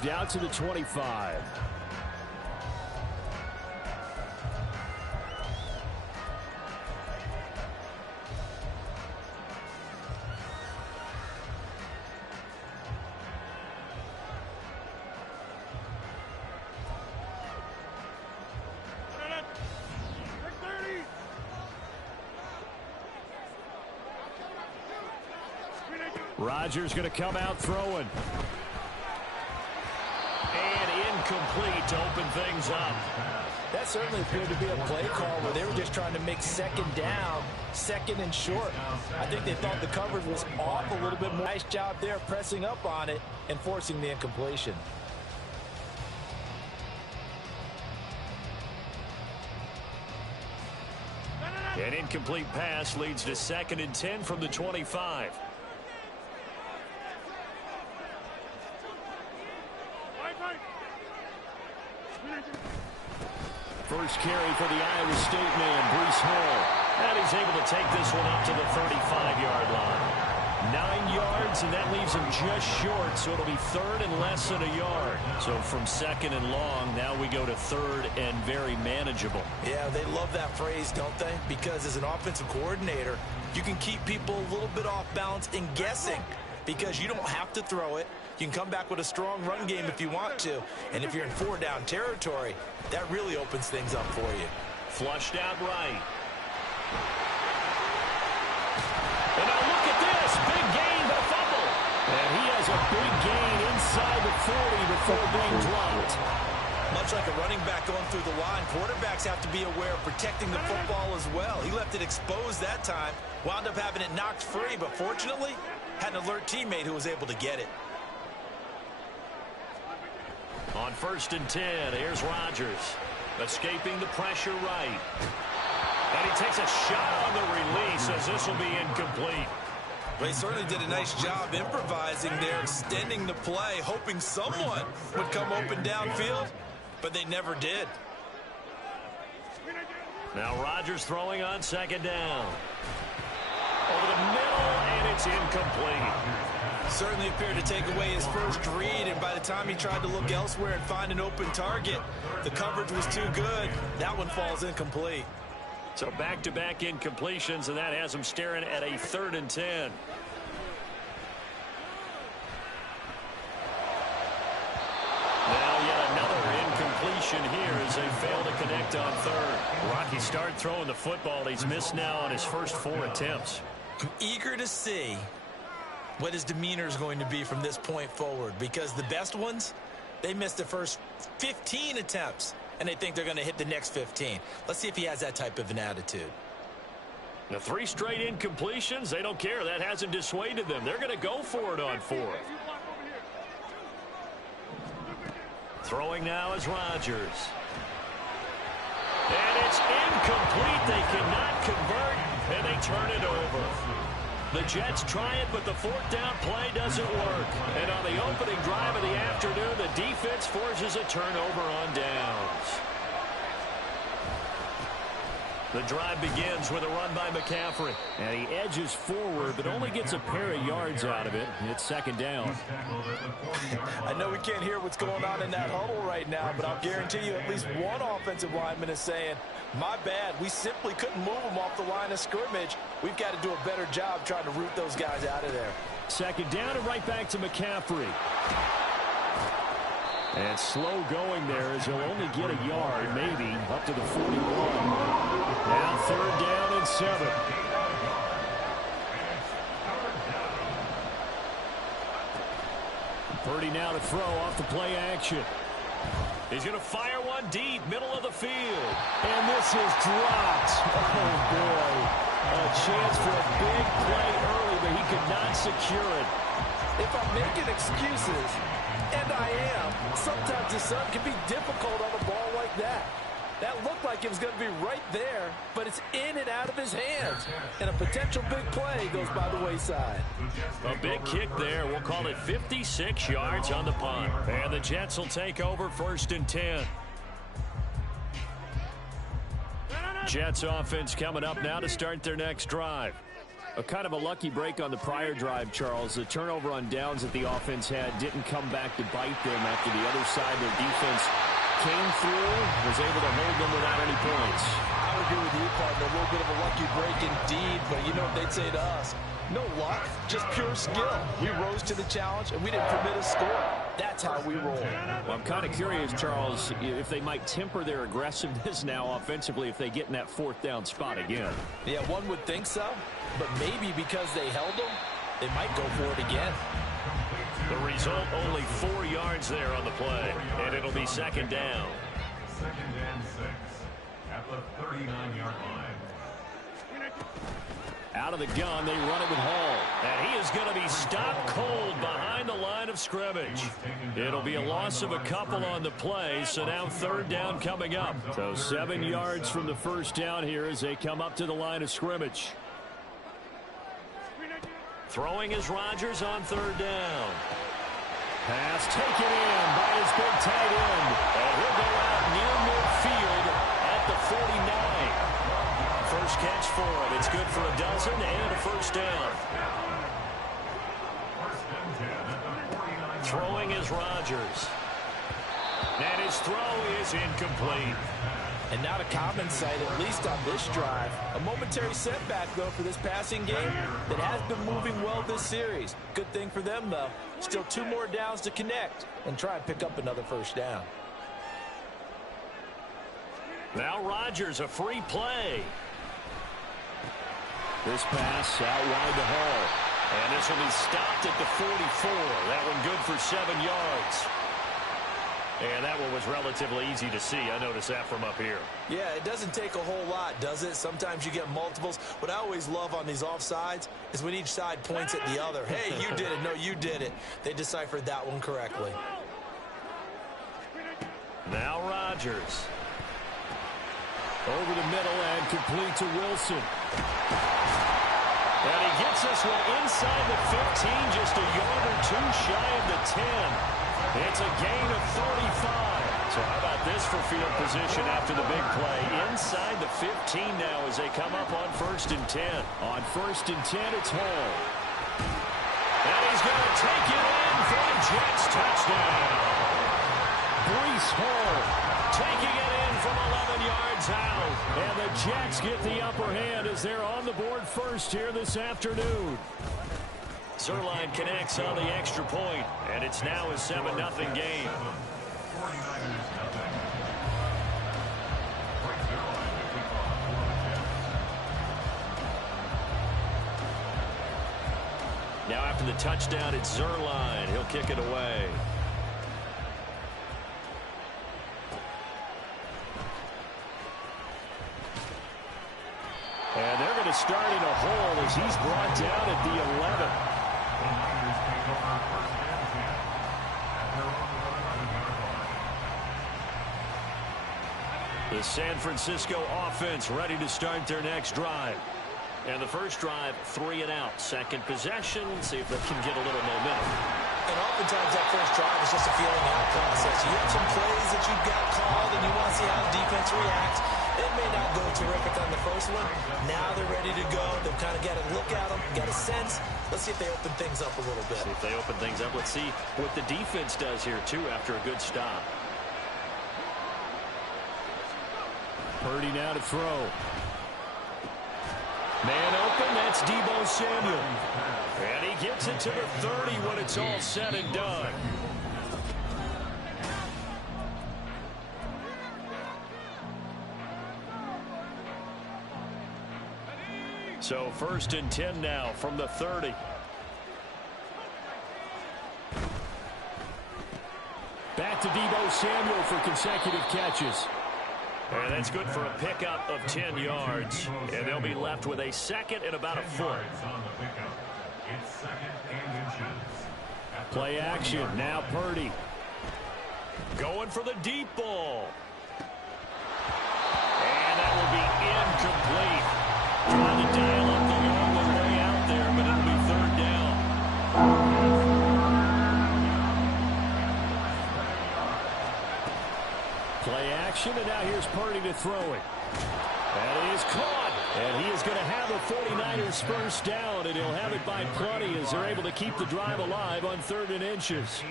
moved out to the 25. Rodgers going to come out throwing. And incomplete to open things up. That certainly appeared to be a play call where they were just trying to make second down, second and short. I think they thought the coverage was off a little bit more. Nice job there pressing up on it and forcing the incompletion. An incomplete pass leads to 2nd and 10 from the 25. First carry for the Iowa State man, Breece Hall. And he's able to take this one up to the 35-yard line. 9 yards, and that leaves him just short, so it'll be 3rd and less than a yard. So from 2nd and long, now we go to 3rd and very manageable. Yeah, they love that phrase, don't they? Because as an offensive coordinator, you can keep people a little bit off balance and guessing because you don't have to throw it. You can come back with a strong run game if you want to. And if you're in 4-down territory, that really opens things up for you. Flushed out right. And now look at this. Big gain, but a fumble. And he has a big gain inside the 40 before being dropped. Much like a running back going through the line, quarterbacks have to be aware of protecting the football as well. He left it exposed that time, wound up having it knocked free, but fortunately, had an alert teammate who was able to get it. On 1st and 10, here's Rodgers. Escaping the pressure right. And he takes a shot on the release as this will be incomplete. Well, he certainly did a nice job improvising there, extending the play, hoping someone would come open downfield, but they never did. Now Rodgers throwing on 2nd down. Over the middle, and it's incomplete. Certainly appeared to take away his first read, and by the time he tried to look elsewhere and find an open target, the coverage was too good. That one falls incomplete. So back-to-back incompletions, and that has him staring at a 3rd and 10. Now yet another incompletion here as they fail to connect on 3rd. Rocky started throwing the football. He's missed now on his first 4 attempts. I'm eager to see what his demeanor is going to be from this point forward, because the best ones, they missed the first 15 attempts, and they think they're going to hit the next 15. Let's see if he has that type of an attitude. The 3 straight incompletions, they don't care. That hasn't dissuaded them. They're going to go for it on 4th. Throwing now is Rodgers. And it's incomplete. They cannot convert, and they turn it over. The Jets try it, but the 4th down play doesn't work. And on the opening drive of the afternoon, the defense forces a turnover on downs. The drive begins with a run by McCaffrey. And he edges forward, but only gets a pair of yards out of it. It's 2nd down. I know we can't hear what's going on in that huddle right now, but I'll guarantee you at least one offensive lineman is saying, my bad, we simply couldn't move them off the line of scrimmage. We've got to do a better job trying to root those guys out of there. 2nd down and right back to McCaffrey. And slow going there as he'll only get a yard, maybe, up to the 41. Now 3rd down and 7. Purdy now to throw off the play action. He's going to fire one deep, middle of the field. And this is dropped. Oh, boy. A chance for a big play early, but he could not secure it. If I'm making excuses, and I am, sometimes the sun can be difficult on a ball like that. That looked like it was going to be right there, but it's in and out of his hands. And a potential big play goes by the wayside. A big kick there. We'll call it 56 yards on the punt. And the Jets will take over 1st and 10. Jets offense coming up now to start their next drive. A kind of a lucky break on the prior drive, Charles. The turnover on downs that the offense had didn't come back to bite them after the other side. Their defense came through, was able to hold them without any points. I would agree with you, partner. A little bit of a lucky break indeed, but you know what they'd say to us? No luck, just pure skill. We rose to the challenge, and we didn't permit a score. That's how we roll. Well, I'm kind of curious, Charles, if they might temper their aggressiveness now offensively if they get in that fourth down spot again. Yeah, one would think so, but maybe because they held them, they might go for it again. The result, only 4 yards there on the play, and it'll be second down. Second and 6 at the 39-yard line. Out of the gun, they run it with Hall. And he is going to be stopped cold behind the line of scrimmage. It'll be a loss of a couple on the play, so now third down coming up. So 7 yards from the first down here as they come up to the line of scrimmage. Throwing is Rodgers on third down. Pass taken in by his big tight end. And he'll go out near midfield at the 49. First catch for him. It's good for a dozen and a first down. Throwing is Rodgers. And his throw is incomplete. And not a common sight, at least on this drive. A momentary setback, though, for this passing game that has been moving well this series. Good thing for them, though. Still 2 more downs to connect and try and pick up another first down. Now Rodgers, a free play. This pass out wide to Hall. And this will be stopped at the 44. That one good for 7 yards. And that one was relatively easy to see. I noticed that from up here. Yeah, it doesn't take a whole lot, does it? Sometimes you get multiples. What I always love on these offsides is when each side points at the other. Hey, you did it. No, you did it. They deciphered that one correctly. Now Rodgers. Over the middle and complete to Wilson. And he gets this one inside the 15, just a yard or 2 shy of the 10. It's a gain of 35. So how about this for field position after the big play? Inside the 15 now as they come up on 1st and 10. On 1st and 10, it's Hall. And he's going to take it in for the Jets touchdown. Breece Hall taking it in from 11 yards out. And the Jets get the upper hand as they're on the board first here this afternoon. Zerline connects on the extra point, and it's now a 7-0 game. Now after the touchdown, it's Zerline. He'll kick it away. And they're going to start in a hole as he's brought down at the 11. The San Francisco offense ready to start their next drive. And the first drive, 3 and out. Second possession, see if they can get a little momentum. And oftentimes that first drive is just a feeling out process. You have some plays that you've got called and you want to see how the defense reacts. It may not go terrific on the first one. Now they're ready to go. They've kind of got a look at them, got a sense. Let's see if they open things up a little bit. See if they open things up. Let's see what the defense does here, too, after a good stop. Purdy now to throw. Man open, that's Deebo Samuel. And he gets it to the 30 when it's all said and done. So 1st and 10 now from the 30. Back to Deebo Samuel for consecutive catches. And that's good for a pickup of 10 yards. And they'll be left with a second and about a foot. Play action. Now Purdy. Going for the deep ball. And that will be incomplete. Trying to dial up the long way out there, but it'll be 3rd down. Play action, and now here's Purdy to throw it. And it is caught. And he is going to have the 49ers first down, and he'll have it by plenty as they're able to keep the drive alive on 3rd and inches.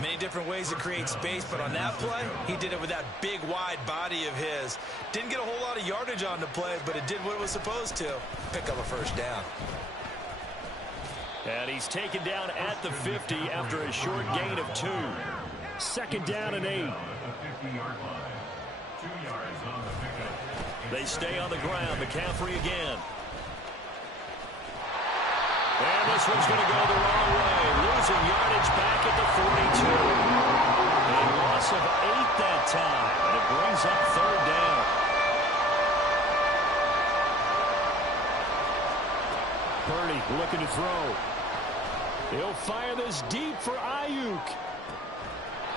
Many different ways to create space, but on that play, he did it with that big, wide body of his. Didn't get a whole lot of yardage on the play, but it did what it was supposed to. Pick up a first down. And he's taken down at the 50 after a short gain of 2. 2nd down and 8. They stay on the ground. McCaffrey again. And this one's going to go the wrong way. Losing yardage back at the 42. A loss of 8 that time. And it brings up 3rd down. Purdy looking to throw. He'll fire this deep for Ayuk.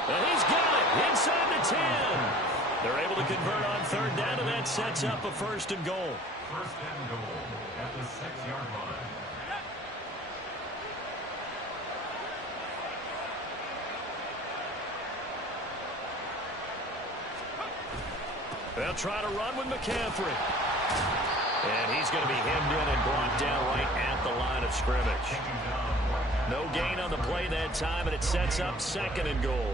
And he's got it inside the 10. They're able to convert on 3rd down, and that sets up a 1st and goal. 1st and goal at the 6-yard line. They'll try to run with McCaffrey. And he's going to be hemmed in and brought down right at the line of scrimmage. No gain on the play that time, and it sets up 2nd and goal.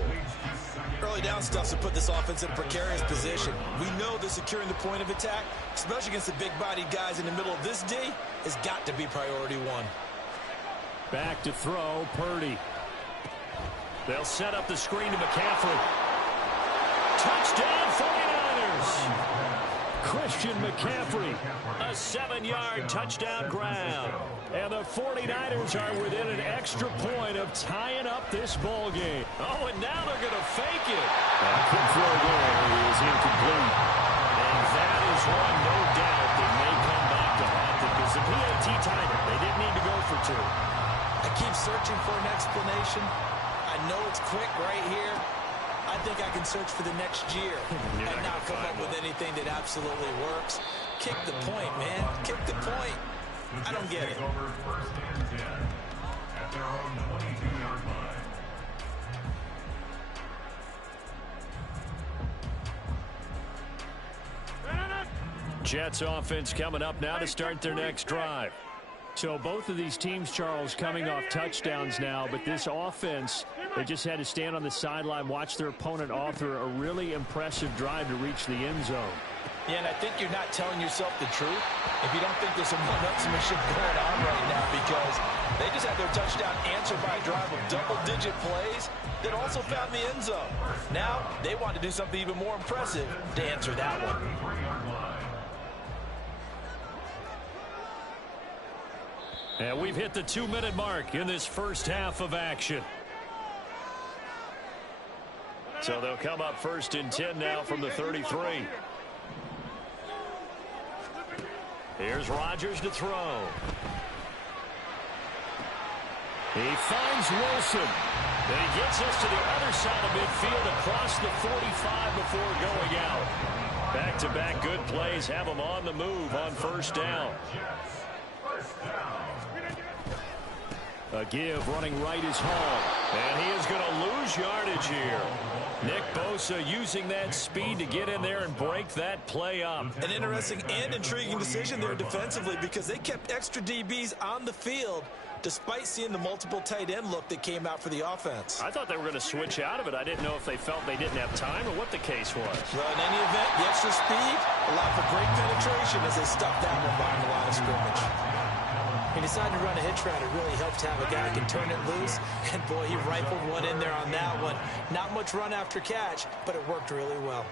Early down stuff to put this offense in a precarious position. We know that securing the point of attack, especially against the big-bodied guys in the middle of this D, has got to be priority 1. Back to throw, Purdy. They'll set up the screen to McCaffrey. Touchdown, 49ers! Christian McCaffrey, a 7-yard touchdown grab. And the 49ers are within an extra point of tying up this ball game. Oh, and now they're going to fake it. Quick throw there is incomplete. And that is one, no doubt, that may come back to haunt them because the PAT tied it. They didn't need to go for 2. I keep searching for an explanation. I know it's quick right here. I think I can search for the next year and not come up with anything that absolutely works. Kick the point, man. Kick the point. I don't get it. Over 1st and 10 at their own 22-yard line. Jets offense coming up now to start their next drive. So both of these teams, Charles, coming off touchdowns now, but this offense, they just had to stand on the sideline, watch their opponent author a really impressive drive to reach the end zone. Yeah, and I think you're not telling yourself the truth if you don't think there's some one-upsmanship going on right now, because they just had their touchdown answered by a drive of double-digit plays that also found the end zone. Now they want to do something even more impressive to answer that one. And we've hit the 2-minute mark in this first half of action. So they'll come up 1st and 10 now from the 33. Here's Rodgers to throw. He finds Wilson. And he gets us to the other side of midfield across the 45 before going out. Back-to-back good plays have him on the move on 1st down. A give running right is Hall. And he is going to lose yardage here. Nick Bosa using that speed to get in there and break that play up. An interesting and intriguing decision there defensively, because they kept extra DBs on the field despite seeing the multiple tight end look that came out for the offense. I thought they were going to switch out of it. I didn't know if they felt they didn't have time or what the case was. Well, in any event, the extra speed allowed for great penetration as they stuffed that one behind the line of scrimmage. He decided to run a hitch route. It really helped to have a guy who can turn it loose. And, boy, he rifled one in there on that one. Not much run after catch, but it worked really well.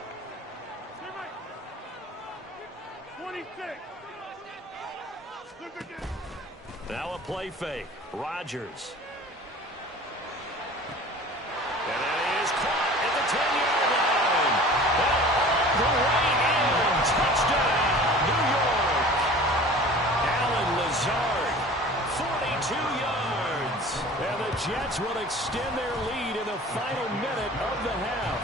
26. Now a play fake. Rodgers. And that is caught at the 10-yard line. And all the way in. Touchdown, New York. Alan Lazard, 42 yards. And the Jets will extend their lead in the final minute of the half.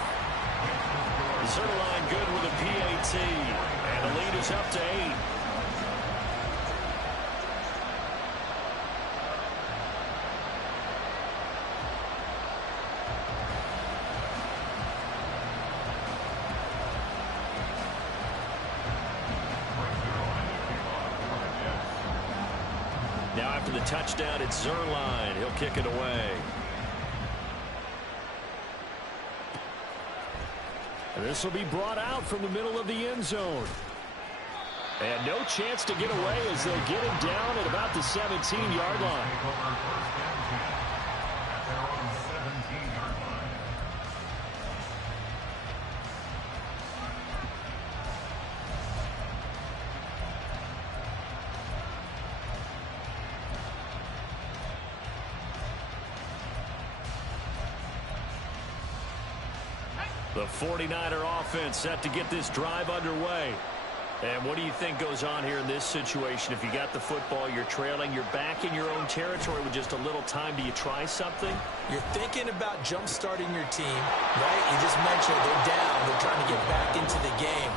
Zerline good with a PAT. And the lead is up to 8. Now after the touchdown, it's Zerline. He'll kick it away. And this will be brought out from the middle of the end zone. And no chance to get away as they'll get him down at about the 17-yard line. The 49er offense set to get this drive underway. And what do you think goes on here in this situation? If you got the football, you're trailing, you're back in your own territory with just a little time. Do you try something? You're thinking about jump-starting your team, right? You just mentioned they're down. They're trying to get back into the game.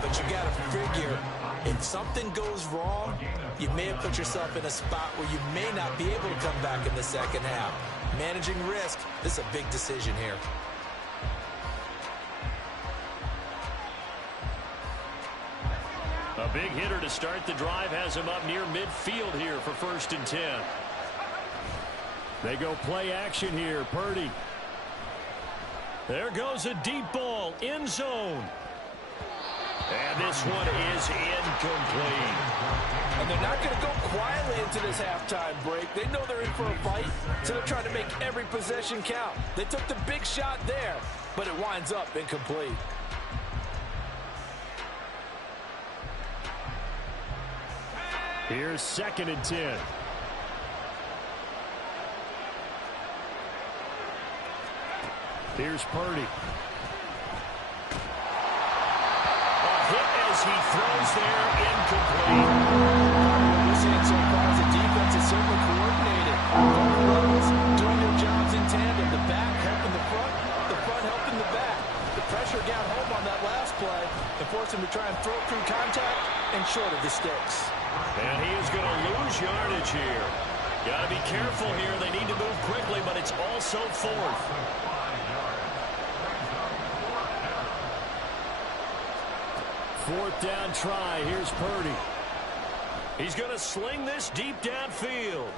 But you got to figure, if something goes wrong, you may have put yourself in a spot where you may not be able to come back in the second half. Managing risk, this is a big decision here. A big hitter to start the drive has him up near midfield here for 1st and 10. They go play action here. Purdy. There goes a deep ball. End zone. And this one is incomplete. And they're not going to go quietly into this halftime break. They know they're in for a fight, so they're trying to make every possession count. They took the big shot there, but it winds up incomplete. Here's 2nd and 10. Here's Purdy. A hit as he throws there, incomplete. We're seeing so far as the defense is certainly coordinated. Both levels doing their jobs in tandem. The back helping the front helping the back. The pressure got home on that last play and forced him to try and throw through contact and short of the sticks. And he is going to lose yardage here. Got to be careful here. They need to move quickly, but it's also 4th. Fourth down try. Here's Purdy. He's going to sling this deep downfield.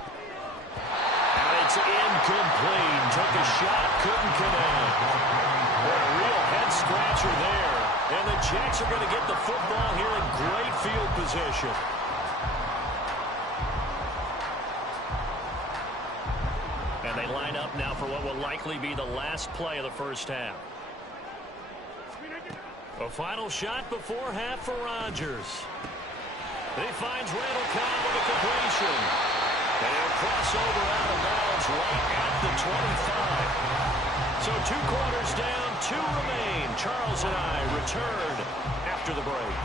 And it's incomplete. Took a shot, couldn't connect. What a real head-scratcher there. And the Jets are going to get the football here in great field position. And they line up now for what will likely be the last play of the first half. A final shot before half for Rodgers. He finds Randall Cobb with a completion. And he'll cross over out of bounds right at the 25. So 2 quarters down, 2 remain. Charles and I return after the break.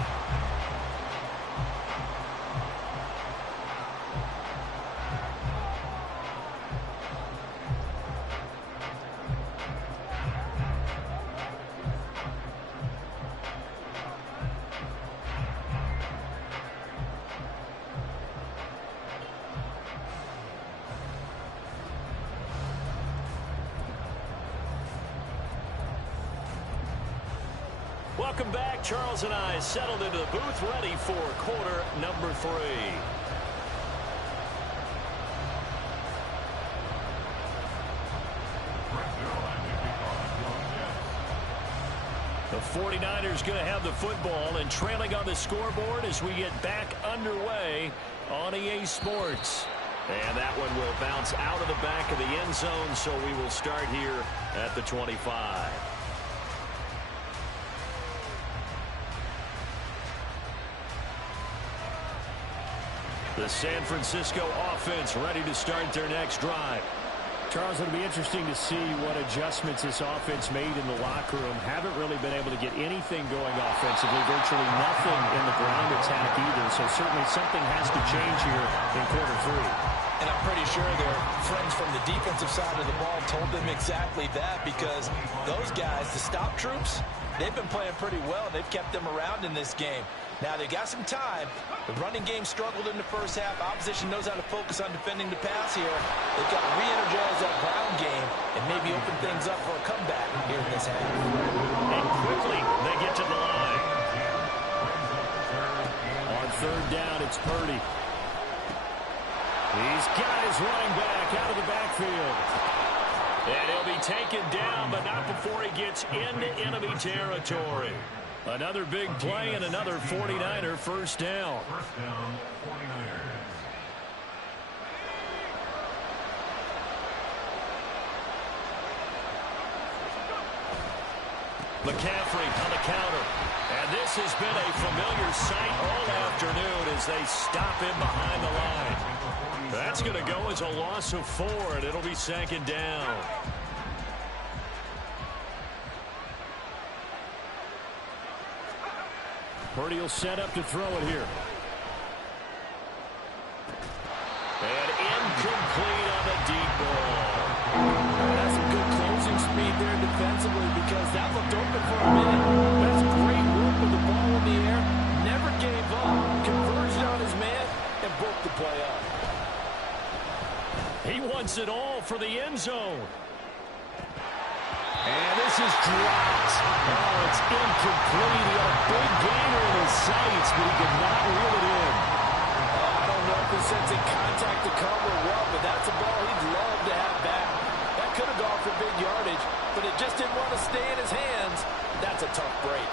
Welcome back. Charles and I settled into the booth, ready for quarter number 3. The 49ers going to have the football and trailing on the scoreboard as we get back underway on EA Sports. And that one will bounce out of the back of the end zone, so we will start here at the 25. The San Francisco offense ready to start their next drive. Charles, it'll be interesting to see what adjustments this offense made in the locker room. Haven't really been able to get anything going offensively, virtually nothing in the ground attack either. So certainly something has to change here in quarter 3. And I'm pretty sure their friends from the defensive side of the ball told them exactly that, because those guys, the stop troops, they've been playing pretty well. They've kept them around in this game. Now, they got some time. The running game struggled in the first half. Opposition knows how to focus on defending the pass here. They've got to re-energize that ground game and maybe open things up for a comeback here in this half. And quickly, they get to the line. On 3rd down, it's Purdy. He's got his running back out of the backfield. And he'll be taken down, but not before he gets into enemy territory. Another big play and another 49er first down. First down, 49ers. McCaffrey on the counter. And this has been a familiar sight all afternoon as they stop him behind the line. That's going to go as a loss of 4, and it'll be second down. Purdy will set up to throw it here. And incomplete on the deep ball. That's some good closing speed there defensively because that looked open for a minute. That's great work with the ball in the air. Never gave up. Converged on his man and broke the play up. He wants it all for the end zone. And this is dropped. Oh, it's incomplete. He had a big gainer in his sights, but he could not reel it in. I don't know if he's sensing contact to come or what, but that's a ball he'd love to have back. That could have gone for big yardage, but it just didn't want to stay in his hands. That's a tough break.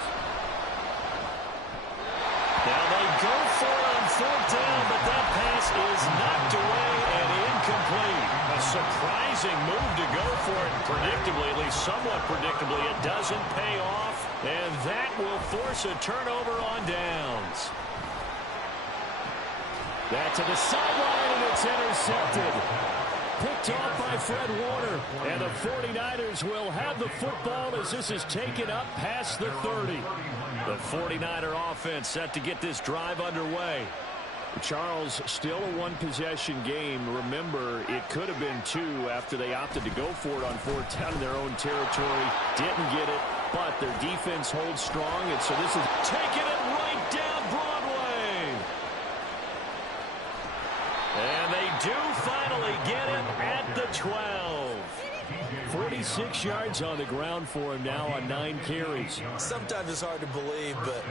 Now they go for it on fourth down, but that pass is knocked away and incomplete. A surprising move to go for it. Predictably, at least somewhat predictably, it doesn't pay off, and that will force a turnover on downs. That to the sideline, and it's intercepted. Picked off by Fred Warner, and the 49ers will have the football as this is taken up past the 30. The 49er offense set to get this drive underway. Charles, still a one-possession game. Remember, it could have been 2 after they opted to go for it on fourth down in their own territory. Didn't get it, but their defense holds strong, and so this is taking it right down Broadway. And they do finally get him at the 12. 46 yards on the ground for him now on 9 carries. Sometimes it's hard to believe, but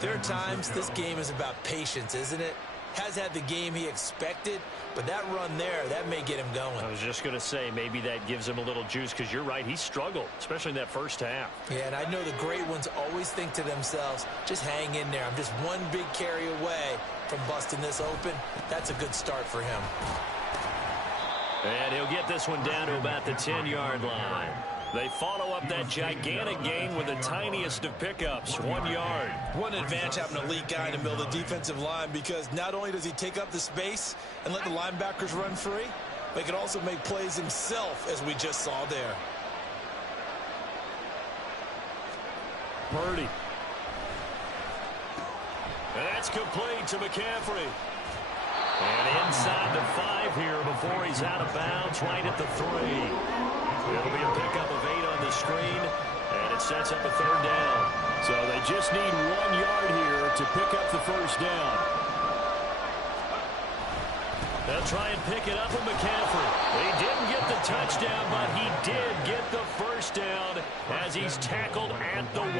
there are times this game is about patience, isn't it? Has had the game he expected, but that run there, that may get him going. I was just going to say, maybe that gives him a little juice, because you're right, he struggled, especially in that first half. Yeah, and I know the great ones always think to themselves, just hang in there. I'm just one big carry away from busting this open. That's a good start for him. And he'll get this one down to about the 10-yard line. They follow up that gigantic gain with the tiniest of pickups, 1 yard. What an advantage having an elite guy in the middle of the defensive line, because not only does he take up the space and let the linebackers run free, but he can also make plays himself, as we just saw there. Purdy. And that's complete to McCaffrey. And inside the 5 here before he's out of bounds, right at the 3. It'll be a pickup of 8 on the screen, and it sets up a third down. So they just need 1 yard here to pick up the first down. They'll try and pick it up with McCaffrey. He didn't get the touchdown, but he did get the first down as he's tackled at the 1.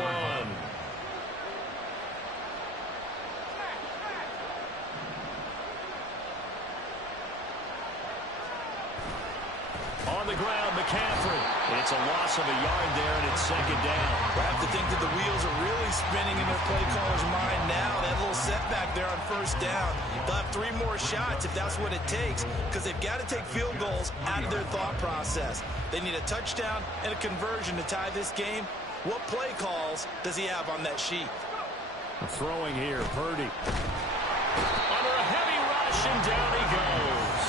On the ground, McCaffrey. It's a loss of a yard there, and it's second down. I have to think that the wheels are really spinning in their play caller's mind now. That little setback there on first down. They'll have 3 more shots if that's what it takes, because they've got to take field goals out of their thought process. They need a touchdown and a conversion to tie this game. What play calls does he have on that sheet? Throwing here, Purdy. Under a heavy rush, and down he goes.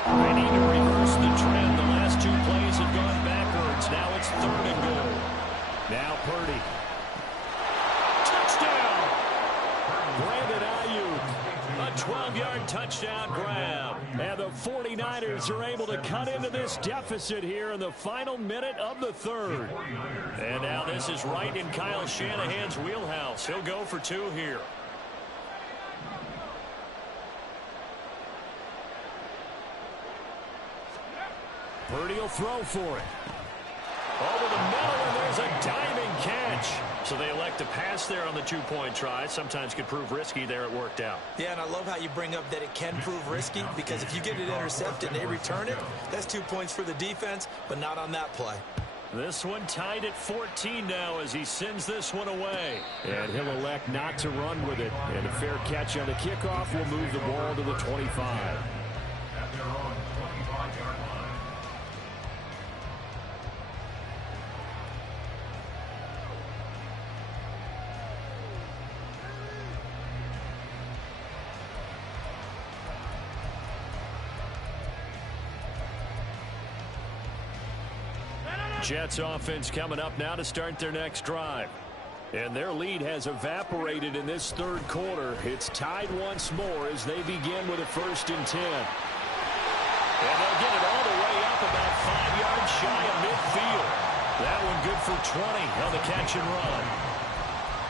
They need to reverse the trend. The last 2 plays have gone backwards. Now it's 3rd and goal. Now Purdy. Touchdown! Brandon Ayuk. A 12-yard touchdown grab. And the 49ers are able to cut into this deficit here in the final minute of the 3rd. And now this is right in Kyle Shanahan's wheelhouse. He'll go for 2 here. Purdy will throw for it. Over the middle, and there's a diving catch. So they elect to pass there on the two-point try. Sometimes could prove risky there. It worked out. Yeah, and I love how you bring up that it can prove risky, because if you get it intercepted and they return it, that's 2 points for the defense, but not on that play. This one tied at 14 now as he sends this one away. And he'll elect not to run with it. And a fair catch on the kickoff will move the ball to the 25. At their own 25-yard line. Jets offense coming up now to start their next drive. And their lead has evaporated in this third quarter. It's tied once more as they begin with a 1st and 10. And they'll get it all the way up about 5 yards shy of midfield. That one good for 20 on the catch and run.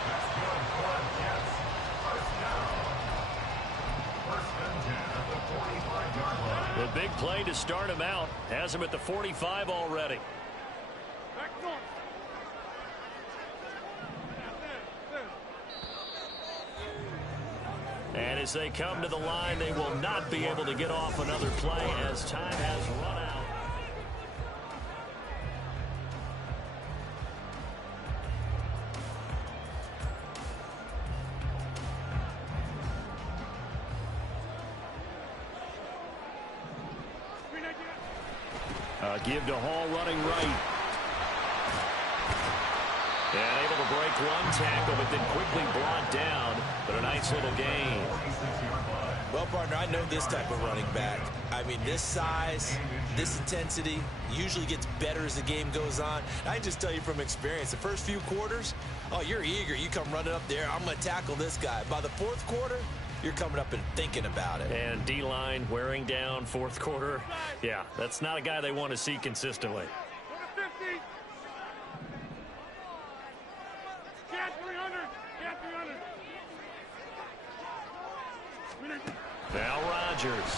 That's good for the Jets. First down. 1st and 10 at the 45-yard line. The big play to start him out. Has him at the 45 already. Back north. And as they come to the line, they will not be able to get off another play as time has run out. Give to Hall running right. And able to break one tackle, but then quickly brought down. But a nice little gain. Well, partner, I know this type of running back. I mean, this size, this intensity usually gets better as the game goes on. I can just tell you from experience, the first few quarters, oh, you're eager. You come running up there, I'm going to tackle this guy. By the 4th quarter, you're coming up and thinking about it. And D-line wearing down 4th quarter. Yeah, that's not a guy they want to see consistently. Go to 50. Get 300. Get 300. Now Rodgers.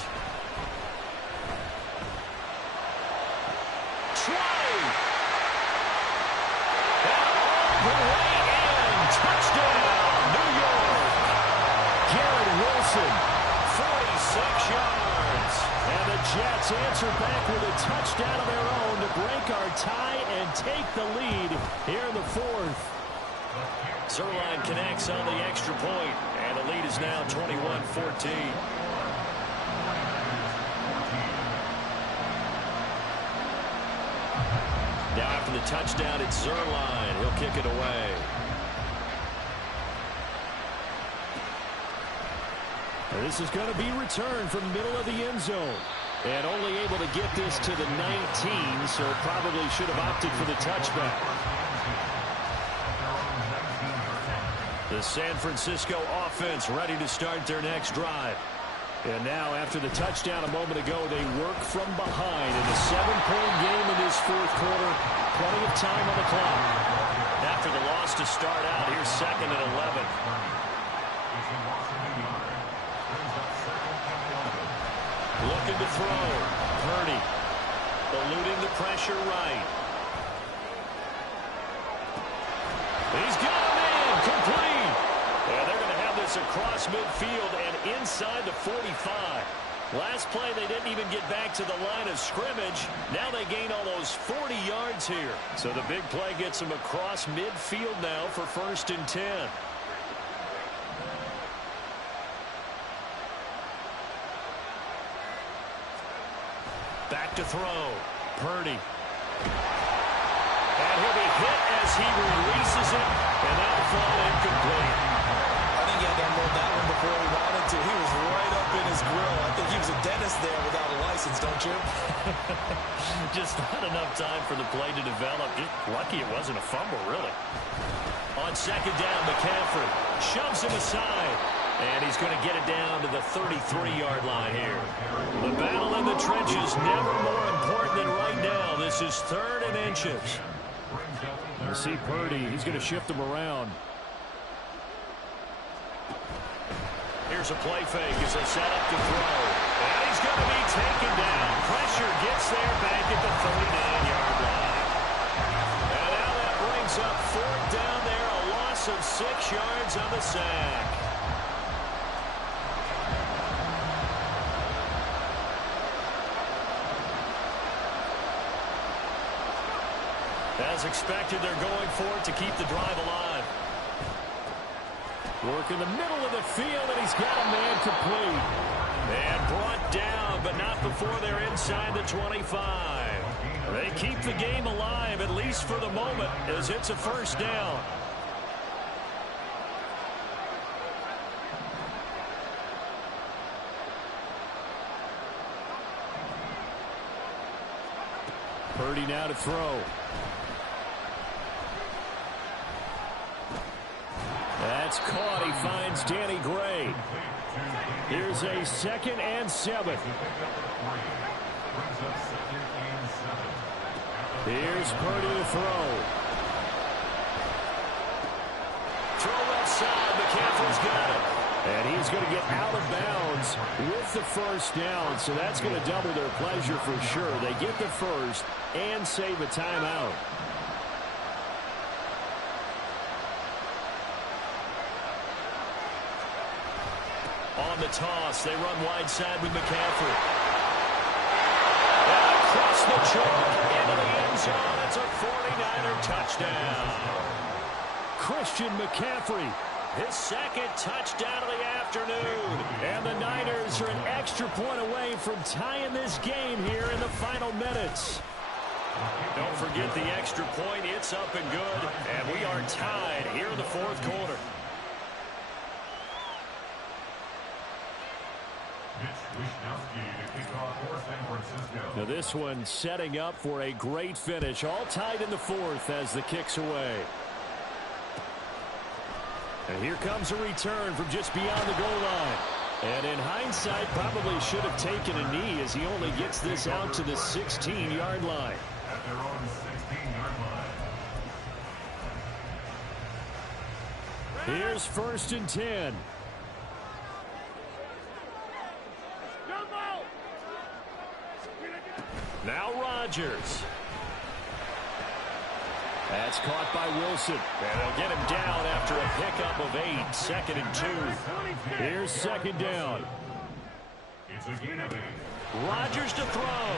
Try! And all the way in. Touchdown, New York. Garrett Wilson, 46 yards. And the Jets answer back with a touchdown of their own to break our tie and take the lead here in the 4th. Zerline connects on the extra point, and the lead is now 21-14. Now after the touchdown, it's Zerline. He'll kick it away. And this is going to be returned from the middle of the end zone. And only able to get this to the 19, so probably should have opted for the touchback. The San Francisco offense ready to start their next drive. And now after the touchdown a moment ago, they work from behind in a 7-point game in this 4th quarter. Plenty of time on the clock. After the loss to start out, here's 2nd and 11. Looking to throw. Purdy eluding the pressure right. He's got him in. Complete. And they're going to have this across midfield and inside the 45. Last play, they didn't even get back to the line of scrimmage. Now they gain almost 40 yards here. So the big play gets them across midfield now for 1st and 10. Back to throw. Purdy. And he'll be hit as he releases it, and that'll fall incomplete. I think he had to unload that one before he wanted to. He was right up in his grill. I think he was a dentist there without a license, don't you? Just not enough time for the play to develop. Just lucky it wasn't a fumble, really. On 2nd down, McCaffrey shoves him aside. And he's going to get it down to the 33-yard line here. The battle in the trenches never more important than right now. This is 3rd and inches. You see Purdy. He's going to shift him around. Here's a play fake as they set up to throw. And he's going to be taken down. Pressure gets there back at the 39-yard line. And now that brings up 4th down there along loss of 6 yards on the sack. As expected, they're going for it to keep the drive alive. Work in the middle of the field, and he's got a man complete. And brought down, but not before they're inside the 25. They keep the game alive, at least for the moment, as it's a first down. Purdy now to throw. That's caught. He finds Danny Gray. Here's a 2nd and 7. Here's Purdy to throw. Throw left side. McCaffrey's got it. And he's going to get out of bounds with the first down. So that's going to double their pleasure for sure. They get the first and save a timeout. On the toss, they run wide side with McCaffrey. And across the chalk into the end zone. It's a 49er touchdown. Christian McCaffrey, His 2nd touchdown of the afternoon. and the Niners are an extra point away from tying this game here in the final minutes. Don't forget the extra point. It's up and good. And we are tied here in the 4th quarter. Now this one setting up for a great finish. All tied in the 4th as the kick's away. And here comes a return from just beyond the goal line. And in hindsight, probably should have taken a knee as he only gets this out to the 16-yard line. At their own 16-yard line. Here's 1st and 10. Now Rodgers. That's caught by Wilson. And they'll get him down after a pickup of 8. 2nd and 2. Here's 2nd down. It's a gain of 8. Rodgers to throw.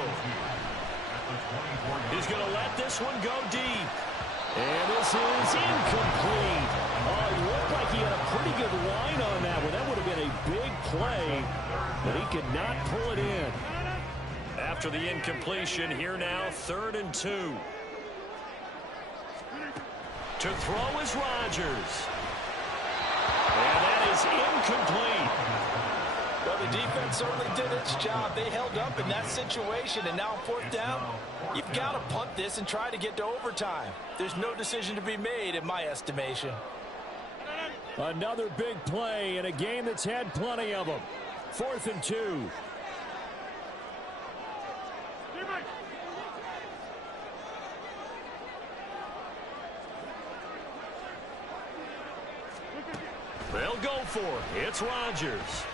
He's going to let this one go deep. And this is incomplete. Oh, he looked like he had a pretty good line on that one. That would have been a big play, but he could not pull it in. After the incompletion, here now, 3rd and 2. To throw is Rodgers. And that is incomplete. Well, the defense certainly did its job. They held up in that situation, and now on 4th down, you've got to punt this and try to get to overtime. There's no decision to be made, in my estimation. Another big play in a game that's had plenty of them. 4th and 2. They'll go for it. It's Rodgers.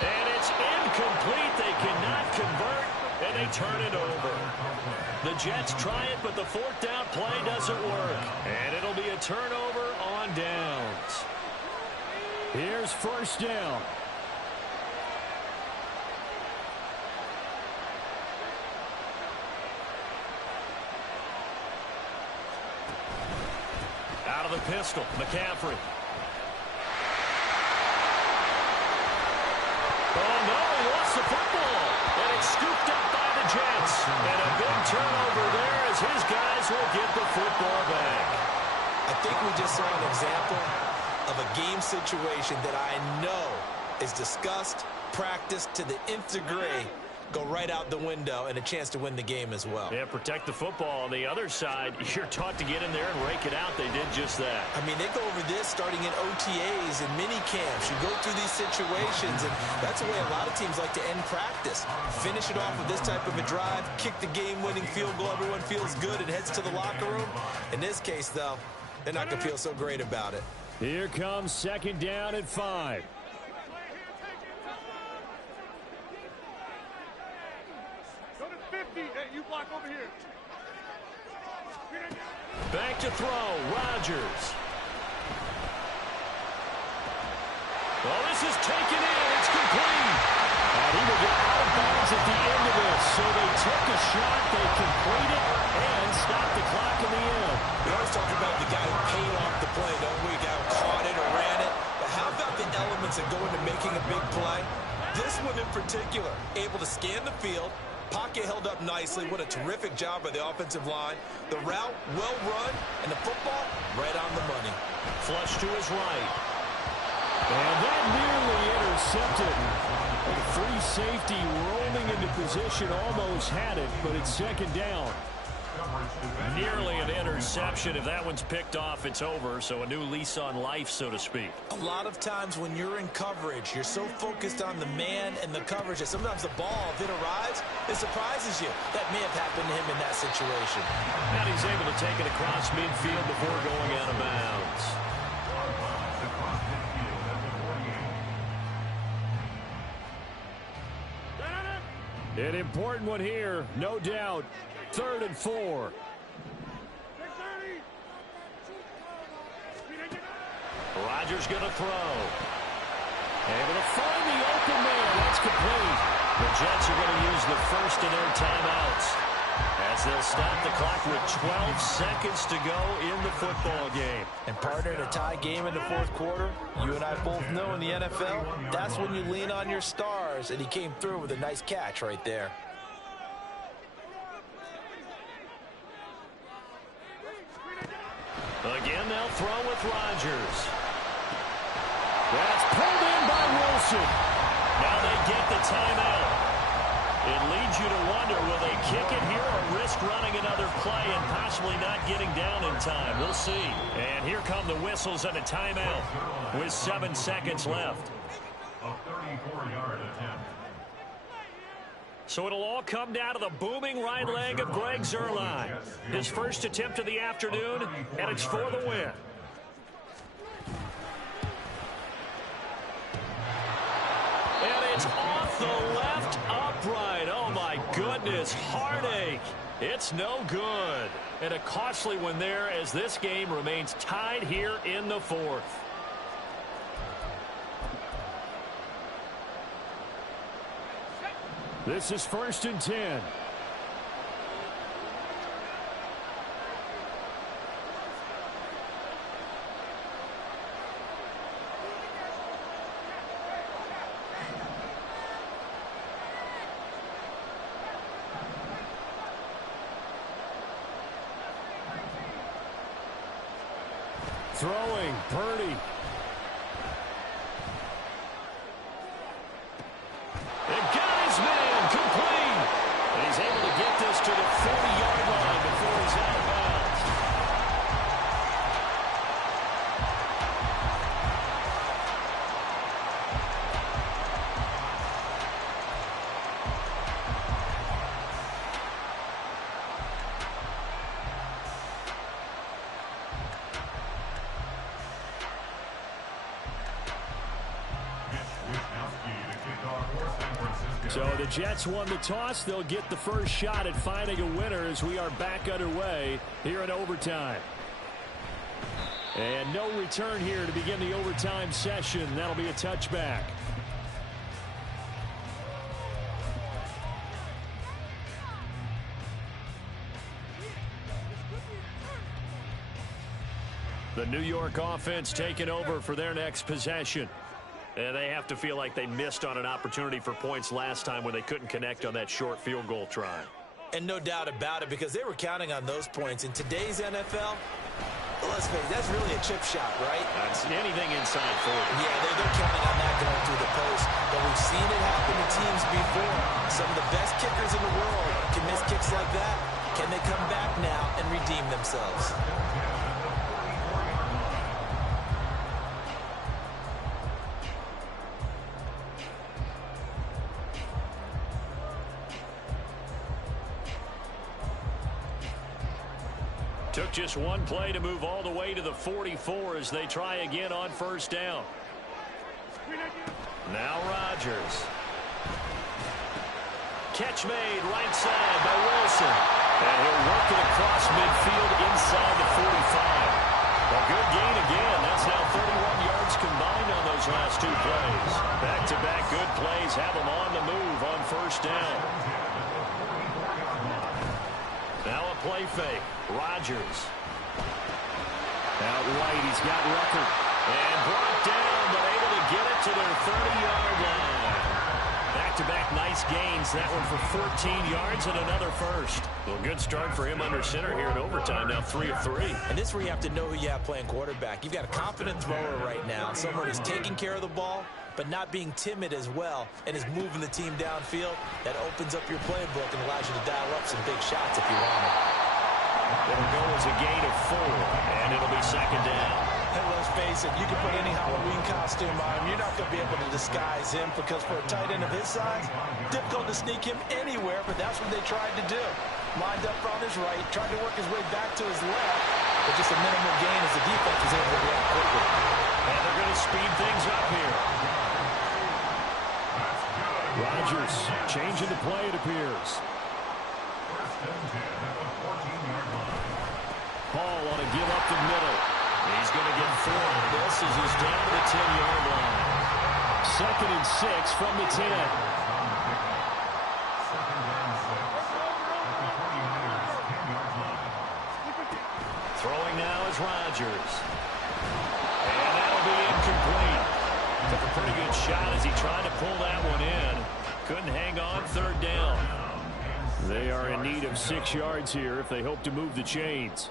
And it's incomplete. They cannot convert, and they turn it over. The Jets try it, but the 4th down play doesn't work. And it'll be a turnover on downs. Here's 1st down. Out of the pistol, McCaffrey. Oh, no, he lost the football. And it's scooped up by the Jets. And a big turnover there as his guys will get the football back. I think we just saw an example of a game situation that I know is discussed, practiced to the nth degree, go right out the window, and a chance to win the game as well. Yeah, protect the football. On the other side, you're taught to get in there and rake it out. They did just that. I mean, they go over this starting in OTAs and mini camps. You go through these situations, and that's the way a lot of teams like to end practice. Finish it off with this type of a drive, kick the game-winning field goal. Everyone feels good and heads to the locker room. In this case, though, they're not going to feel so great about it. Here comes 2nd down at 5. Go to 50. Hey, you block over here. Back to throw, Rodgers. Well, this is taken in. It's complete. And he will get out of bounds at the end of this. So they took a shot, they complete it, and stop the clock in the end. We always talk about the guy who paid off the play, don't we? The guy who caught it or ran it. But how about the elements that go into making a big play? This one in particular, able to scan the field. Pocket held up nicely. What a terrific job by the offensive line. The route, well run, and the football, right on the money. Flush to his right. And that nearly intercepted. The free safety rolling into position, almost had it, but it's second down. Nearly an interception. If that one's picked off, it's over. So a new lease on life, so to speak. A lot of times when you're in coverage, you're so focused on the man and the coverage that sometimes the ball, if it arrives, it surprises you. That may have happened to him in that situation. And he's able to take it across midfield before going out of bounds. An important one here, no doubt. 3rd and 4. Rodgers going to throw. Able to find the open man. That's complete. The Jets are going to use the first of their timeouts as they'll stop the clock with 12 seconds to go in the football game. And partner, in a tie game in the 4th quarter, you and I both know in the NFL, that's when you lean on your stars, and he came through with a nice catch right there. Again, they'll throw with Rodgers. That's pulled in by Wilson. Now they get the timeout. It leads you to wonder, will they kick it here or risk running another play and possibly not getting down in time? We'll see. And here come the whistles and a timeout with 7 seconds left. A 34-yard attempt. So it'll all come down to the booming right leg of Greg Zuerlein. His first attempt of the afternoon, and it's for the win. And it's off the left upright. Oh, my goodness. Heartache. It's no good. And a costly one there as this game remains tied here in the 4th. This is 1st and 10. Throwing, Purdy. He's able to get this to the 40-yard line before he's out of bounds. So the Jets won the toss. They'll get the first shot at finding a winner as we are back underway here in overtime. And no return here to begin the overtime session. That'll be a touchback. The New York offense taking over for their next possession. And they have to feel like they missed on an opportunity for points last time when they couldn't connect on that short field goal try. And no doubt about it, because they were counting on those points. In today's NFL, let's face it, that's really a chip shot, right? That's anything inside 40. Yeah, they're counting on that going through the post. But we've seen it happen to teams before. Some of the best kickers in the world can miss kicks like that. Can they come back now and redeem themselves? Took just one play to move all the way to the 44 as they try again on first down. Now Rodgers. Catch made right side by Wilson. And he'll work it across midfield inside the 45. A good gain again. That's now 31 yards combined on those last two plays. Back-to-back good plays have him on the move on first down. Now a play fake. Rodgers. Out right, he's got Rucker. And brought down, but able to get it to their 30-yard line. Back-to-back nice gains. That one for 14 yards and another first. Well, good start for him under center here in overtime. Now 3 of 3. And this is where you have to know who you have playing quarterback. You've got a confident thrower right now. Someone who's taking care of the ball, but not being timid as well, and is moving the team downfield. That opens up your playbook and allows you to dial up some big shots if you want it. It'll go as a gain of 4, and it'll be second down. And let's face it, you can put any Halloween costume on him. You're not going to be able to disguise him because for a tight end of his size, difficult to sneak him anywhere, but that's what they tried to do. Lined up on his right, tried to work his way back to his left, but just a minimal gain as the defense was able to react quickly. And they're going to speed things up here. Rodgers changing the play, it appears. Paul on a give up the middle. He's going to get 4 on this as he's down to the 10-yard line. 2nd and 6 from the 10. Throwing now is Rodgers. And that'll be incomplete. Took a pretty good shot as he tried to pull that one in. Couldn't hang on, 3rd down. They are in need of 6 yards here if they hope to move the chains.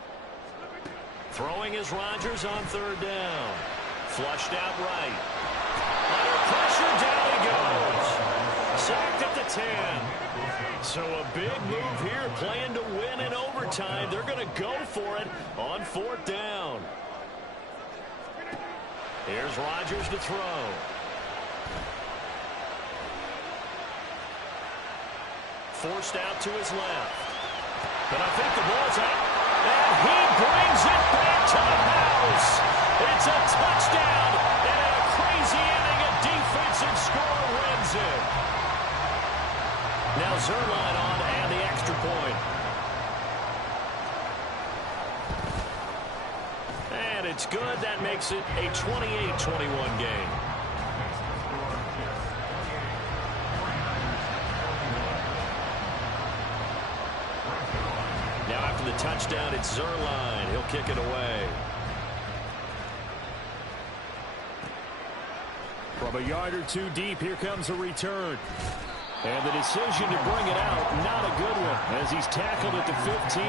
Throwing is Rodgers on 3rd down. Flushed out right. Under pressure, down he goes. Sacked at the 10. So a big move here, playing to win in overtime. They're going to go for it on 4th down. Here's Rodgers to throw. Forced out to his left. But I think the ball's out. And he brings it back to the house. It's a touchdown. And in a crazy inning, a defensive score wins it. Now Zerline on and the extra point. And it's good. That makes it a 28-21 game. The touchdown, it's Zerline. He'll kick it away. From a yard or two deep, here comes a return. And the decision to bring it out, not a good one, as he's tackled at the 15.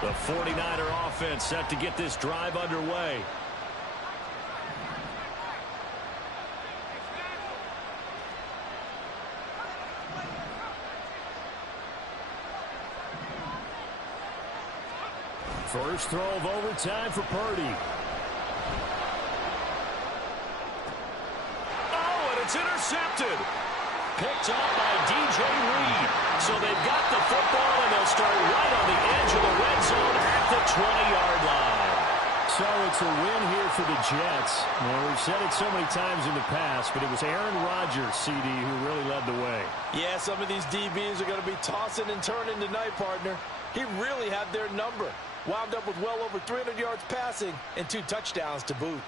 The 49er offense set to get this drive underway. First throw of overtime for Purdy. Oh, and it's intercepted. Picked up by DJ Reed. So they've got the football, and they'll start right on the edge of the red zone at the 20-yard line. So it's a win here for the Jets. Well, we've said it so many times in the past, but it was Aaron Rodgers, CD, who really led the way. Yeah, some of these DBs are going to be tossing and turning tonight, partner. He really had their number. Wound up with well over 300 yards passing and 2 touchdowns to boot.